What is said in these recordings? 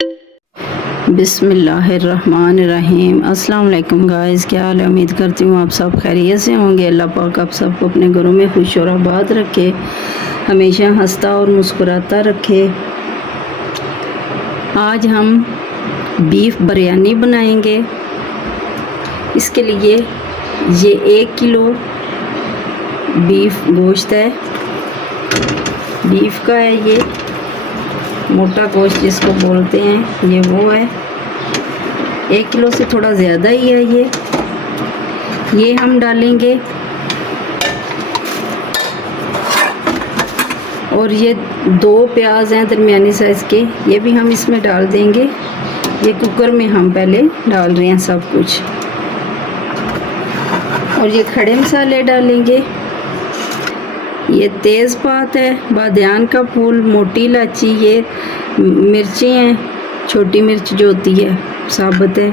बिस्मिल्लाहिर्रहमानिर्रहीम। अस्सलाम वालेकुम गाइस, क्या हाल है? उम्मीद करती हूँ आप सब खैरियत से होंगे। अल्लाह पाक आप सबको अपने घरों में खुश और आबाद रखे, हमेशा हंसता और मुस्कुराता रखे। आज हम बीफ बिरयानी बनाएंगे। इसके लिए ये 1 किलो बीफ गोश्त है। बीफ का है, ये मोटा गोश्त जिसको बोलते हैं, ये वो है। 1 किलो से थोड़ा ज़्यादा ही है ये हम डालेंगे। और ये 2 प्याज हैं दरमियानी साइज़ के, ये भी हम इसमें डाल देंगे। ये कुकर में हम पहले डाल रहे हैं सब कुछ। और ये खड़े मसाले डालेंगे। ये तेज़पात है, बादियान का फूल, मोटी इलायची, ये मिर्चें हैं, छोटी मिर्च जो होती है साबुत है,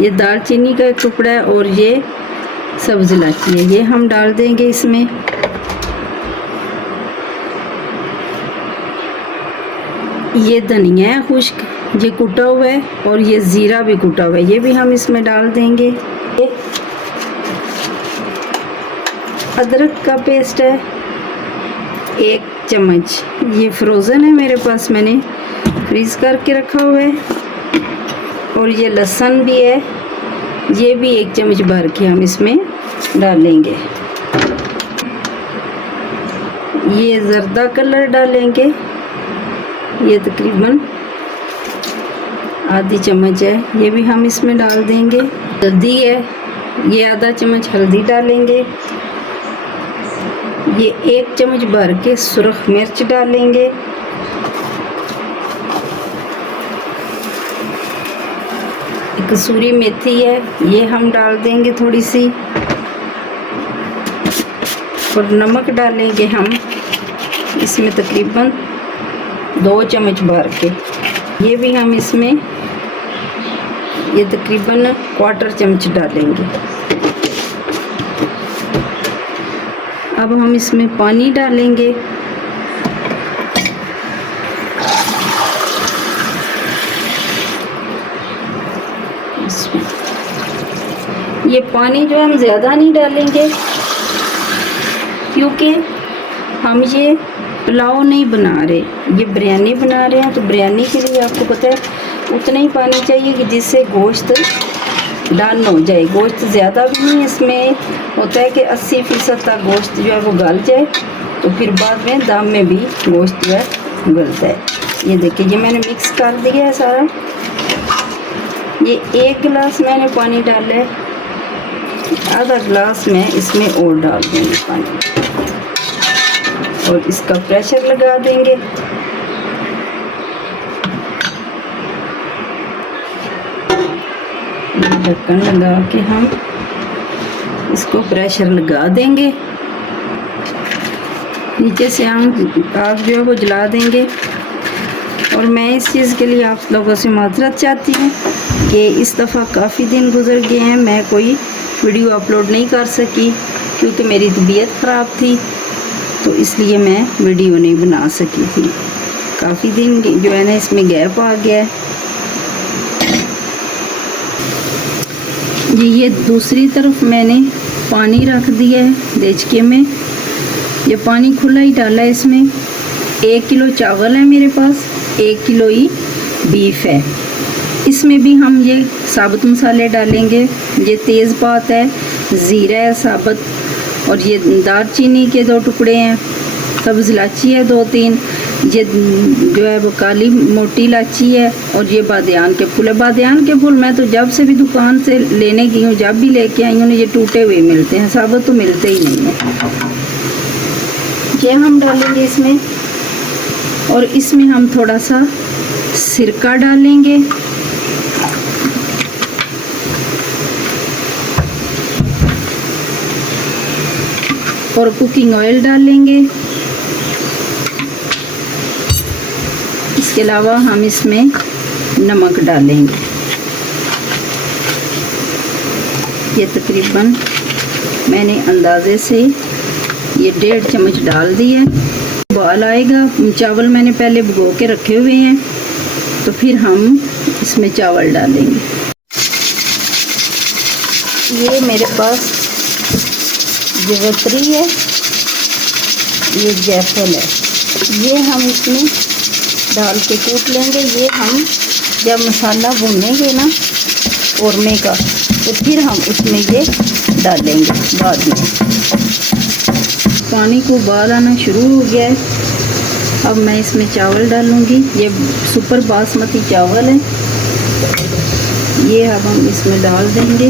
ये दालचीनी का एक टुकड़ा है, और ये सब्ज़ इलायची है, ये हम डाल देंगे इसमें। ये धनिया है खुश्क, ये कुटा हुआ है, और ये ज़ीरा भी कुटा हुआ है, ये भी हम इसमें डाल देंगे। अदरक का पेस्ट है 1 चम्मच, ये फ्रोज़न है मेरे पास, मैंने फ्रीज़ करके रखा हुआ है। और ये लहसुन भी है, ये भी 1 चम्मच भर के हम इसमें डालेंगे। ये ज़र्दा कलर डालेंगे, ये तकरीबन आधी चम्मच है, ये भी हम इसमें डाल देंगे। हल्दी है, ये आधा चम्मच हल्दी डालेंगे। ये 1 चम्मच भर के सुरख मिर्च डालेंगे। कसूरी मेथी है, ये हम डाल देंगे थोड़ी सी। और नमक डालेंगे हम इसमें तकरीबन 2 चम्मच भर के, ये भी हम इसमें ये तकरीबन 1/4 चम्मच डालेंगे। अब हम इसमें पानी डालेंगे। ये पानी जो है हम ज़्यादा नहीं डालेंगे, क्योंकि हम ये पुलाव नहीं बना रहे, ये बिरयानी बना रहे हैं। तो बिरयानी के लिए आपको पता है उतना ही पानी चाहिए कि जिससे गोश्त डन हो जाए। गोश्त ज़्यादा भी नहीं, इसमें होता है कि 80% तक गोश्त जो है वो गल जाए, तो फिर बाद में दम में भी गोश्त जो है गलता है। ये देखिए, ये मैंने मिक्स कर दिया है सारा। ये 1 गिलास मैंने पानी डाला है, आधा गिलास मैं इसमें और डाल दूँगी पानी, और इसका प्रेशर लगा देंगे। ढक्कन लगा के हम इसको प्रेशर लगा देंगे। नीचे से हम आग जो है वो जला देंगे। और मैं इस चीज़ के लिए आप लोगों से माजरत चाहती हूँ कि इस दफ़ा काफ़ी दिन गुजर गए हैं, मैं कोई वीडियो अपलोड नहीं कर सकी, क्योंकि मेरी तबीयत ख़राब थी, तो इसलिए मैं वीडियो नहीं बना सकी थी। काफ़ी दिन जो है ना इसमें गैप आ गया है। ये दूसरी तरफ मैंने पानी रख दिया है देचके में, ये पानी खुला ही डाला है इसमें। 1 किलो चावल है मेरे पास, 1 किलो ही बीफ है। इसमें भी हम ये साबुत मसाले डालेंगे। ये तेज़पात है, ज़ीरा है साबुत, और ये दालचीनी के 2 टुकड़े हैं, सब्ज़ इलायची है 2-3, ये जो है वो काली मोटी इलायची है, और ये बादियान के फूल है। बादियान के फूल मैं तो जब से भी दुकान से लेने गई हूँ, जब भी लेके आई हूँ, ये टूटे हुए मिलते हैं, साबुत तो मिलते ही नहीं है। ये हम डालेंगे इसमें। और इसमें हम थोड़ा सा सिरका डालेंगे। और कुकिंग ऑयल डालेंगे। इसके अलावा हम इसमें नमक डालेंगे। ये तकरीबन मैंने अंदाजे से ये 1.5 चम्मच डाल दिए। उबाल आएगा, चावल मैंने पहले भिगो के रखे हुए हैं, तो तो फिर हम इसमें चावल डालेंगे। ये मेरे पास जवतरी है, ये जायफल है, ये हम इसमें डाल के कूट लेंगे। ये हम जब मसाला भूनेंगे ना कौरमे का, तो फिर हम उसमें ये डालेंगे बाद में। पानी को उबाल आना शुरू हो गया है। अब मैं इसमें चावल डालूँगी। ये सुपर बासमती चावल है, ये अब हम इसमें डाल देंगे।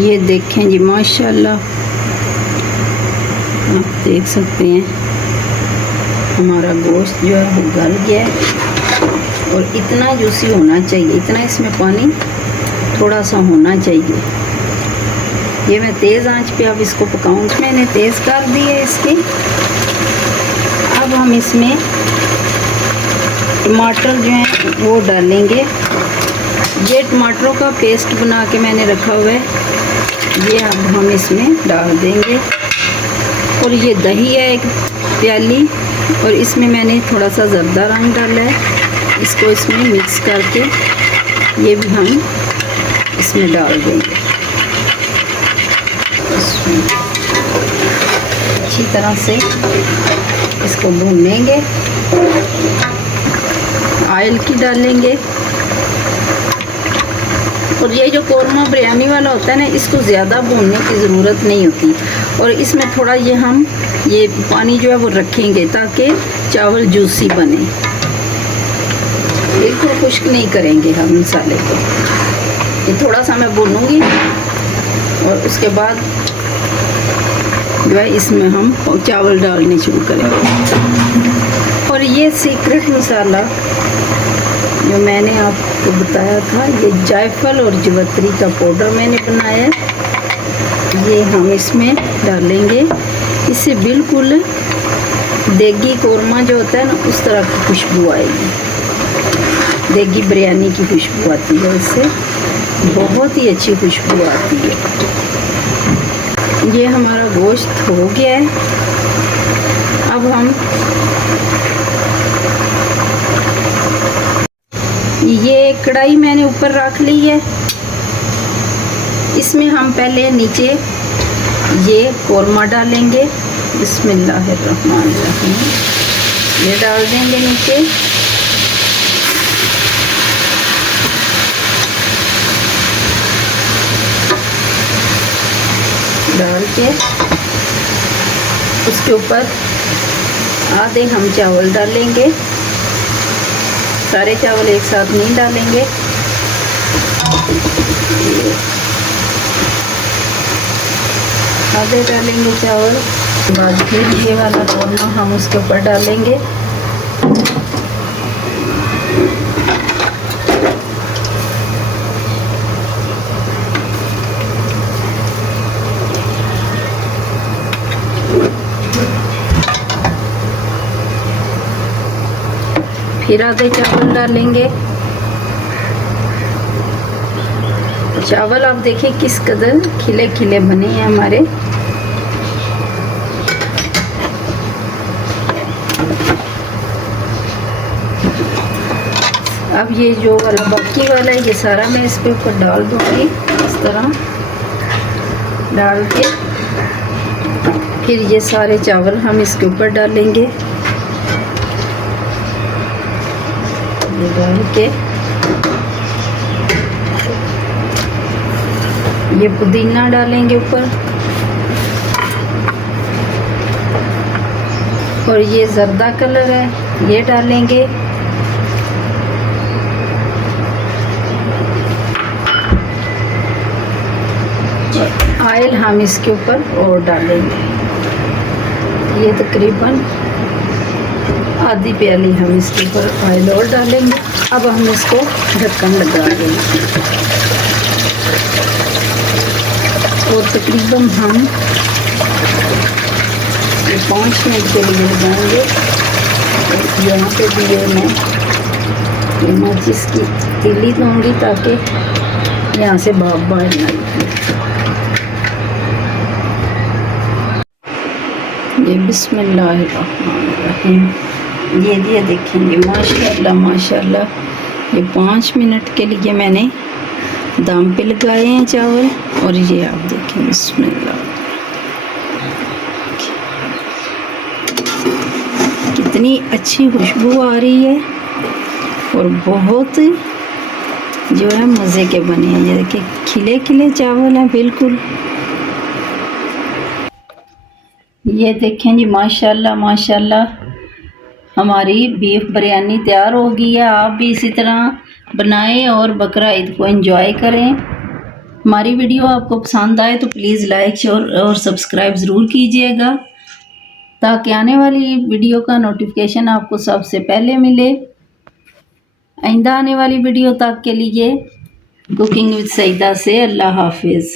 ये देखें जी, माशाल्लाह आप देख सकते हैं हमारा गोश्त जो है वो गल गया है। और इतना जूसी होना चाहिए, इतना इसमें पानी थोड़ा सा होना चाहिए। ये मैं तेज़ आंच पे अब इसको पकाऊंगी। मैंने तेज़ कर दी है इसकी। अब हम इसमें टमाटर जो हैं वो डालेंगे। ये टमाटरों का पेस्ट बना के मैंने रखा हुआ है, ये अब हम इसमें डाल देंगे। और ये दही है एक प्याली, और इसमें मैंने थोड़ा सा ज़र्दा रंग डाला है। इसको इसमें मिक्स करके ये भी हम इसमें डाल देंगे। इसमें अच्छी तरह से इसको भूनेंगे। ऑयल की डालेंगे। और ये जो कौरमा बिरयानी वाला होता है ना, इसको ज़्यादा भूनने की ज़रूरत नहीं होती। और इसमें थोड़ा ये हम ये पानी जो है वो रखेंगे ताकि चावल जूसी बने। बिल्कुल खुश्क नहीं करेंगे हम मसाले को। ये थोड़ा सा मैं भूनूंगी और उसके बाद जो है इसमें हम चावल डालने शुरू करेंगे। और ये सीक्रेट मसाला जो मैंने आपको बताया था, ये जायफल और जवतरी का पाउडर मैंने बनाया है, ये हम इसमें डालेंगे। इससे बिल्कुल देगी कौरमा जो होता है ना, उस तरह की खुशबू आएगी। देगी बिरयानी की खुशबू आती है, इससे बहुत ही अच्छी खुशबू आती है। ये हमारा गोश्त हो गया है। अब हम ये कढ़ाई मैंने ऊपर रख ली है। इसमें हम पहले नीचे ये कौरमा डालेंगे। बिस्मिल्लाहिर्रहमानिर्रहीम। ये डाल देंगे नीचे। डाल के उसके ऊपर आधे हम चावल डालेंगे। सारे चावल एक साथ नहीं डालेंगे। आधे डालेंगे चावल, बाद फिर ये वाला कौरमा हम उसके ऊपर डालेंगे। फिर आधे चावल डालेंगे। चावल आप देखिए किस कदर खिले खिले बने हैं हमारे। अब ये जो वाला बाकी वाला है, ये सारा मैं इसके ऊपर डाल दूंगी। इस तरह डाल के फिर ये सारे चावल हम इसके ऊपर डालेंगे। ये डाल के ये पुदीना डालेंगे ऊपर, और ये जर्दा कलर है ये डालेंगे। ऑयल हम इसके ऊपर और डालेंगे। ये तकरीबन आधी प्याली हम इसके ऊपर ऑयल और डालेंगे। अब हम इसको ढक्कन लगा देंगे और तकरीबन हम 5 मिनट के लिए लगाएंगे। यहाँ पे भी ये मैं ये माचिस की तीली दूंगी ताकि यहाँ से भाप बाहर ना निकले। ये बिस्मिल्लाहिर्रहमानिर्रहीम। ये देखेंगे माशाल्लाह माशाल्लाह। ये 5 मिनट के लिए मैंने दम पे लगाए हैं चावल। और ये आप देखें बिस्मिल्लाह, कितनी अच्छी खुशबू आ रही है और बहुत जो है मज़े के बने हैं। ये देखिए खिले खिले चावल हैं बिल्कुल। ये देखें जी माशाल्लाह माशाल्लाह, हमारी बीफ बिरयानी तैयार हो गई है। आप भी इसी तरह बनाएं और बकरा ईद को एंजॉय करें। हमारी वीडियो आपको पसंद आए तो प्लीज़ लाइक और सब्सक्राइब ज़रूर कीजिएगा ताकि आने वाली वीडियो का नोटिफिकेशन आपको सबसे पहले मिले। आइंदा आने वाली वीडियो तक के लिए कुकिंग विद सईदा से अल्लाह हाफिज़।